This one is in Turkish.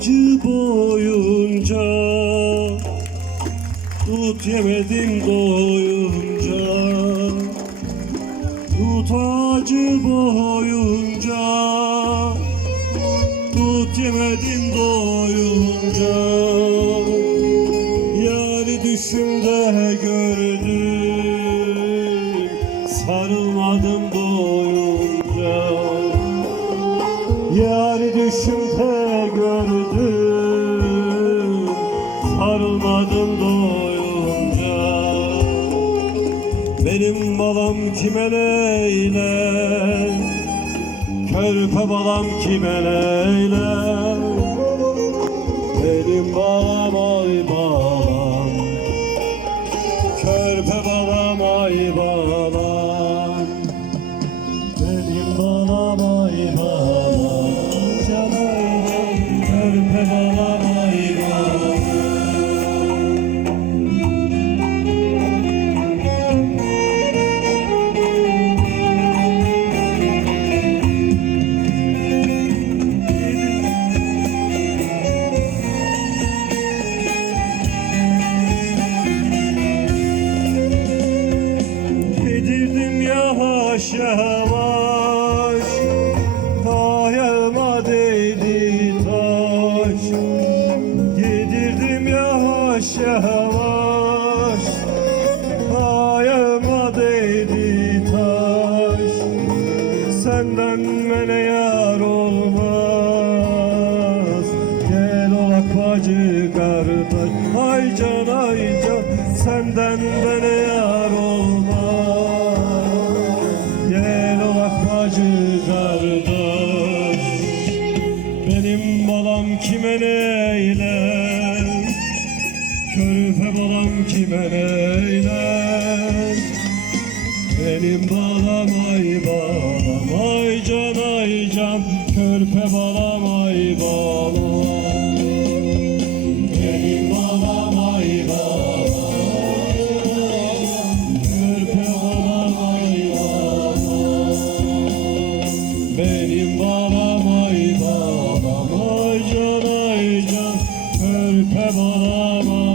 acı boyunca Tut yemedim doyunca. Tut acı boyunca Tut yemedim doyunca. Yari düşümde gördüm Sarılmadım doyunca. Yari düşümde gördüm Sarılmadım doyunca. Benim balam kime leyler Körpe balam kime leyler yavaş yavaş Ayağıma değdi taş. Gidirdim yavaş yavaş Ayağıma değdi taş. Senden mene yar olmaz. Gel olak kardeş Ay can ay can Senden bana yar olmaz Benim balam kime neyler Körpe balam kime neyler benim balam ay balam ay can ay can. Körpe balam ay balam Father.